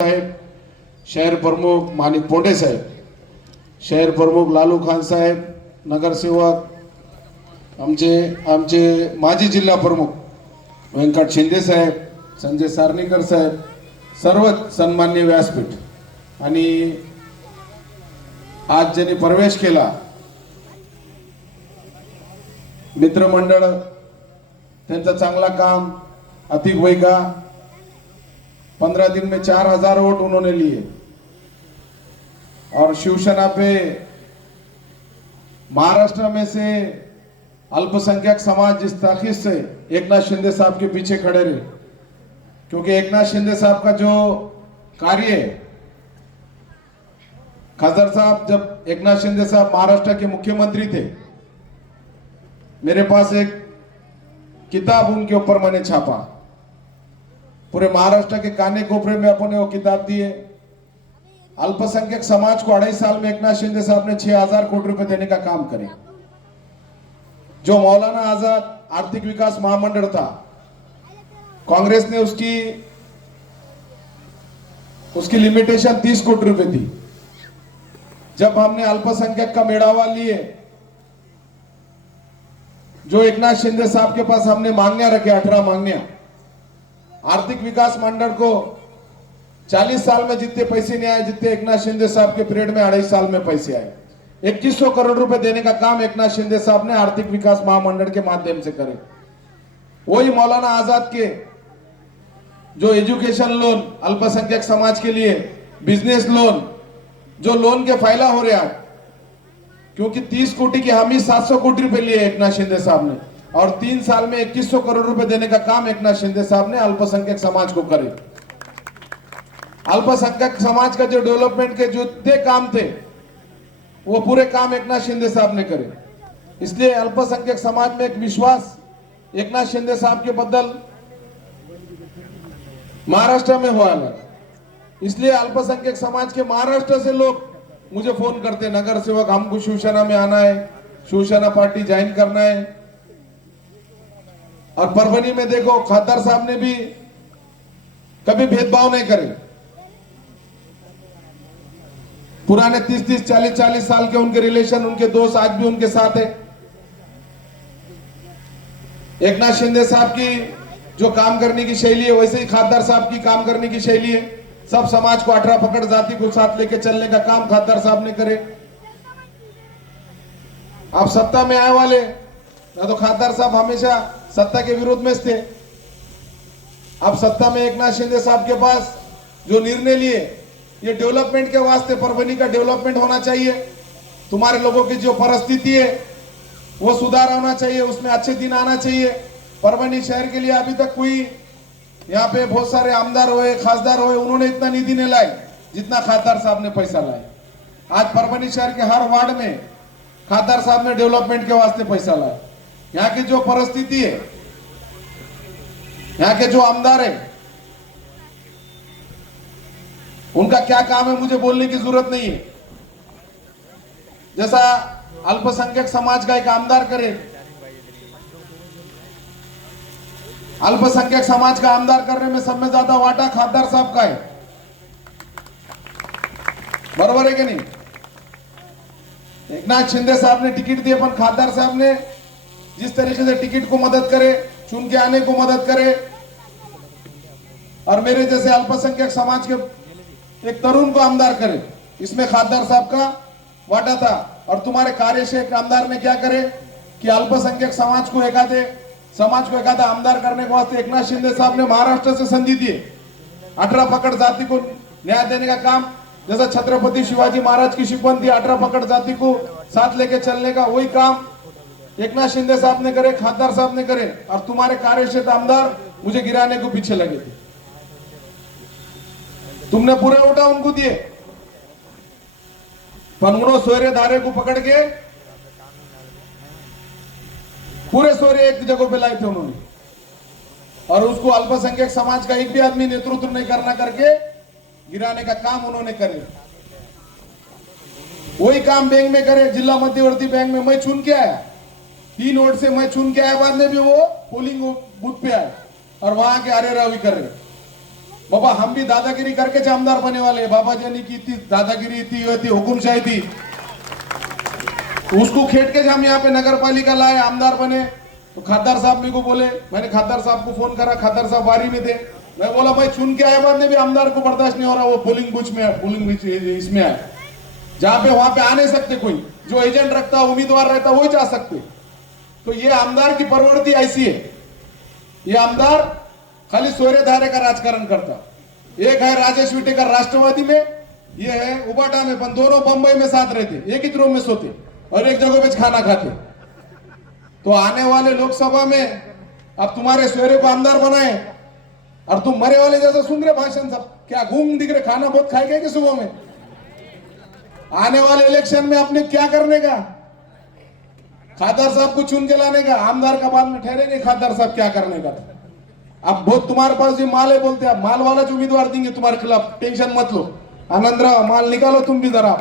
साहेब, शहर प्रमुख माणिक पोंडे साहेब, शहर प्रमुख लालू खान साहेब, नगरसेवक आमचे माजी जिल्हा प्रमुख व्यंकट शिंदे साहेब, संजय सारणीकर साहेब, सर्वच सन्मान्य व्यासपीठ आणि आज ज्यांनी प्रवेश केला मित्रमंडळ, त्यांचं चांगला काम अतिक वैगा 15 दिन में 4000 वोट उन्होंने लिए और शिवसेना पे महाराष्ट्र में से अल्पसंख्यक समाज जिस ताकीद से एकनाथ शिंदे साहब के पीछे खड़े रहे, क्योंकि एकनाथ शिंदे साहब का जो कार्य है, खासदार साहब जब एकनाथ शिंदे साहब महाराष्ट्र के मुख्यमंत्री थे, मेरे पास एक किताब उनके ऊपर मैंने छापा, पूरे महाराष्ट्र के काने कोपरे में अपने वो किताब दी है। अल्पसंख्यक समाज को 2.5 साल में एकनाथ शिंदे साहब ने 6000 कोटी रुपए देने का काम करे। जो मौलाना आजाद आर्थिक विकास महामंडल था, कांग्रेस ने उसकी लिमिटेशन 30 कोटी रुपए थी। जब हमने अल्पसंख्यक का मेड़ावा लिए, जो एकनाथ शिंदे साहब के पास हमने मांगनिया रखे, 18 मांगनिया, आर्थिक विकास मंडल को 40 साल में जितने पैसे नहीं आए जितने एकनाथ शिंदे साहब के पीरियड में 2.5 साल में पैसे आए। 2100 करोड़ रुपए देने का काम एकनाथ शिंदे साहब ने आर्थिक विकास महामंडल के माध्यम से करे। वही मौलाना आजाद के जो एजुकेशन लोन अल्पसंख्यक समाज के लिए, बिजनेस लोन, जो लोन के फायदा हो रहा है, क्योंकि 30 कोटी की हामी 700 कोटी रुपए लिए एकनाथ शिंदे साहब ने, और 3 साल में 2100 करोड़ रुपए देने का काम एकनाथ शिंदे साहब ने अल्पसंख्यक समाज को करे। अल्पसंख्यक समाज का जो डेवलपमेंट के जो काम थे, वो पूरे काम एकनाथ शिंदे साहब ने करे। इसलिए अल्पसंख्यक समाज में एक विश्वास एकनाथ शिंदे साहब के बदल महाराष्ट्र में हुआ है। इसलिए अल्पसंख्यक समाज के महाराष्ट्र से लोग मुझे फोन करते, नगर सेवक हमको शिवसेना में आना है, शिवसेना पार्टी ज्वाइन करना है। और परभनी में देखो, खासदार साहब ने भी कभी भेदभाव नहीं करे। पुराने 30-30, 40-40 साल के उनके रिलेशन, उनके दोस्त आज भी उनके साथ है। एकनाथ शिंदे साहब की जो काम करने की शैली है, वैसे ही खासदार साहब की काम करने की शैली है। सब समाज को 18 पकड़ जाति को साथ लेके चलने का काम खासदार साहब ने करे। आप सत्ता में आए वाले ना, तो खासदार साहब हमेशा सत्ता के विरोध में थे। अब सत्ता में एकनाथ शिंदे साहब के पास जो निर्णय लिए, ये डेवलपमेंट के वास्ते, परभनी का डेवलपमेंट होना चाहिए, तुम्हारे लोगों की जो परिस्थिति है वो सुधार होना चाहिए, उसमें अच्छे दिन आना चाहिए। परभनी शहर के लिए अभी तक कोई यहाँ पे बहुत सारे आमदार हुए, खासदार हुए, उन्होंने इतना निधि नहीं लाई जितना खासदार साहब ने पैसा लाए। आज परभनी शहर के हर वार्ड में खासदार साहब ने डेवलपमेंट के वास्ते पैसा लाया। यहाँ की जो परिस्थिति है, यहाँ के जो आमदार है, उनका क्या काम है मुझे बोलने की जरूरत नहीं है। जैसा अल्पसंख्यक समाज का एक आमदार करे, अल्पसंख्यक समाज का आमदार करने में सब में ज्यादा वाटा खासदार साहब का है। बरोबर है कि नहीं? एकनाथ शिंदे साहब ने टिकट दिए, पर खासदार साहब ने जिस तरीके से टिकट को मदद करे, चुन के आने को मदद करे, और मेरे जैसे अल्पसंख्यक समाज के एक तरुण को आमदार करे, इसमें खासदार साहब का वाटा था। और तुम्हारे कार्य से एक आमदार ने क्या करे कि अल्पसंख्यक समाज को एकाधा आमदार करने के वास्ते एकनाथ शिंदे साहब ने महाराष्ट्र से संधि दिए। 18 पकड़ जाति को न्याय देने का काम, जैसा छत्रपति शिवाजी महाराज की शिकवन थी 18 पकड़ जाति को साथ लेके चलने का, वही काम एकनाथ शिंदे साहब ने करे, खासदार साहब ने करे। और तुम्हारे कार्यक्षेत्र आमदार मुझे गिराने को पीछे लगे थे, तुमने पूरे उठा उनको दिए, पर उन्होंने सोरे धारे को पकड़ के पूरे सोरे एक जगह पे लाए थे उन्होंने, और उसको अल्पसंख्यक समाज का एक भी आदमी नेतृत्व नहीं करना करके गिराने का काम उन्होंने करे। वही काम बैंक में करे, जिला मध्यवर्ती बैंक में मैं चुन के आया, 3 वोट से मैं चुन के आया, बाद में भी वो पोलिंग बूथ पे आए और वहां के अरे रावी कर रहे। बाबा हम भी दादागिरी करके आमदार बने वाले हैं। बाबा जानी की इतनी दादागिरी थी हुकुमशाही थी, तो उसको खेट के हम यहाँ पे नगर पालिका लाए, आमदार बने। तो खादर साहब मेरे को बोले, मैंने खादर साहब को फोन करा, खादर साहब बारी में थे। मैं बोला भाई चुन के आए बाद में भी आमदार को बर्दाश्त नहीं हो रहा, वो पोलिंग बूथ में इसमें आए, जहां पे वहां पे आ नहीं सकते, कोई जो एजेंट रखता उम्मीदवार रहता वही जा सकते। तो ये आमदार की प्रवृत्ति ऐसी है, ये आमदार खाली सोरे धारे का राजकारण करता। एक है राजेश विटेकर राष्ट्रवादी में, ये है उबाटा में, पर दोनों बंबई में साथ रहते, एक ही रूम में सोते और एक जगह पे खाना खाते। तो आने वाले लोकसभा में अब तुम्हारे सोरे को आमदार बनाए और तुम मरे वाले जैसा सुन रहे भाषण, सब क्या घूम दिख रहे, खाना बहुत खाएगा कि सुबह में? आने वाले इलेक्शन में आपने क्या करने का? खादर साहब को चुन के लाने का, आमदार का बाद में ठहरेंगे खादर साहब क्या करने का। अब बहुत तुम्हारे पास जो माल है बोलते हैं, माल वाला जो उम्मीदवार देंगे तुम्हारे खिलाफ, टेंशन मत लो, आनंद राव माल निकालो तुम भी जरा,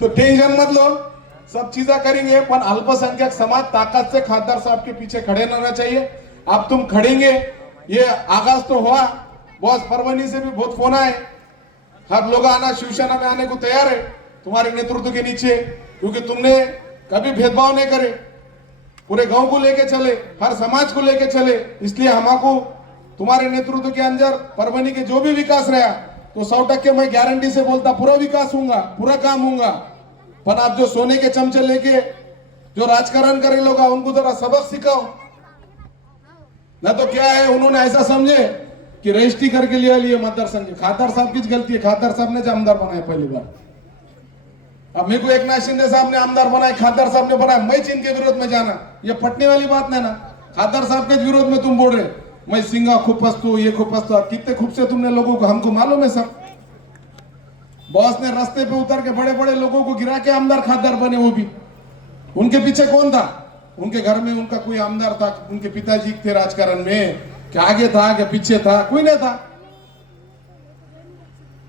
तो टेंशन मत लो, सब चीजें करेंगे। पर अल्पसंख्यक समाज ताकत से खादर साहब के पीछे खड़े रहना चाहिए। अब तुम खड़ेंगे, ये आगाज तो हुआ, बॉस परवनी से भी बहुत फोन आए, हर लोग आना शिवसेना में आने को तैयार है तुम्हारे नेतृत्व के नीचे, क्योंकि तुमने कभी भेदभाव नहीं करे, पूरे गांव को लेके चले, हर समाज को लेके चले। इसलिए हमको तुम्हारे नेतृत्व के अंदर परवनी के जो भी विकास रहा तो 100% मैं गारंटी से बोलता पूरा विकास होगा, पूरा काम होगा। पर आप जो सोने के चमचे लेके जो राजकारण करे लोग, उनको जरा सबक सिखाओ, ना तो क्या है उन्होंने ऐसा समझे कि रजिस्ट्री करके लिए मतदार संघ। खादर साहब की गलती है, खादर साहब ने आमदार बनाया पहली बार। अब मेरे को एकनाथ शिंदे साहब ने आमदार बनाया, खादर साहब ने बनाया, मैं जिनके विरोध में जाना, ये पटने वाली बात नहीं ना। खादर साहब के विरोध में तुम बोल रहे मैं सिंगा खुपस्तू, ये खुपस्तू, कितने खूब से तुमने लोगों को, हमको मालूम है सब। बॉस ने रास्ते पे उतर के बड़े बड़े लोगों को गिरा के आमदार खादर बने, वो भी उनके पीछे कौन था? उनके घर में उनका कोई आमदार था? उनके पिताजी थे राजकारण में, क्या आगे था क्या पीछे था? कोई नहीं था।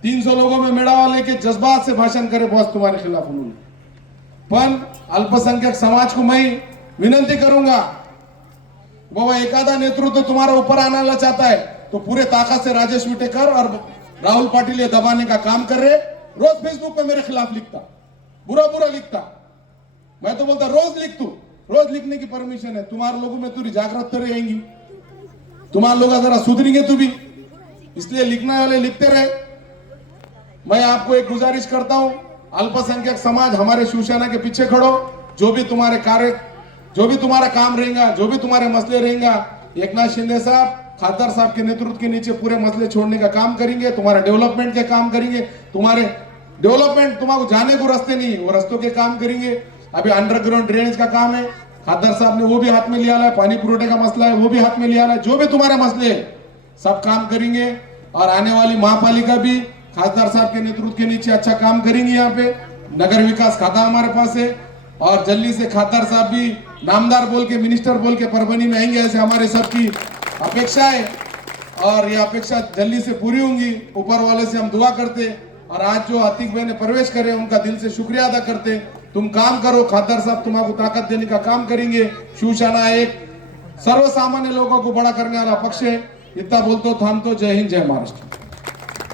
300 लोगों में मेड़ा वाले के जज्बात से भाषण करे बॉस तुम्हारे खिलाफ उन्होंने। पर अल्पसंख्यक समाज को मैं विनती करूंगा, बाबा एकादा नेतृत्व तुम्हारा ऊपर आना चाहता है तो पूरे ताकत से राजेश विटेकर और राहुल पाटिल ये दबाने का काम कर रहे। रोज फेसबुक पे मेरे खिलाफ लिखता, बुरा बुरा लिखता, मैं तो बोलता रोज लिख, तू रोज लिखने की परमिशन है। तुम्हारे लोगों में तुरी जागृत तो रहेंगी, तुम्हारे लोग जरा सुधरेंगे तू भी, इसलिए लिखने वाले लिखते रहे। मैं आपको एक गुजारिश करता हूं, अल्पसंख्यक समाज हमारे शिवसेना के पीछे खड़ो, जो भी तुम्हारे कार्य, जो भी तुम्हारा काम रहेगा, जो भी तुम्हारे मसले रहेगा, एकनाथ शिंदे साहब खादर साहब के नेतृत्व के नीचे पूरे मसले छोड़ने का काम करेंगे, तुम्हारे डेवलपमेंट के काम करेंगे, तुम्हारे डेवलपमेंट तुम्हारे जाने को रास्ते नहीं वो रास्तों के काम करेंगे। अभी अंडरग्राउंड ड्रेनेज का काम है, खादर साहब ने वो भी हाथ में लिया है, पानी पुरोठे का मसला है वो भी हाथ में लिया है, जो भी तुम्हारे मसले है सब काम करेंगे। और आने वाली महापालिका भी खासदार साहब के नेतृत्व के नीचे अच्छा काम करेंगे। यहाँ पे नगर विकास खाता हमारे पास है और जल्दी से खासदार साहब भी नामदार बोल के, मिनिस्टर बोल के परभनी में आएंगे, ऐसे हमारे सबकी अपेक्षा है और ये अपेक्षा जल्दी से पूरी होंगी। ऊपर वाले से हम दुआ करते और आज जो आतिक भाई ने प्रवेश करे उनका दिल से शुक्रिया अदा करते। तुम काम करो, खासदार साहब तुम्हारे ताकत देने का काम करेंगे। शिवसेना एक सर्वसामान्य लोगों को बड़ा करने वाला पक्ष है। इतना बोलते थामतो। जय हिंद, जय महाराष्ट्र।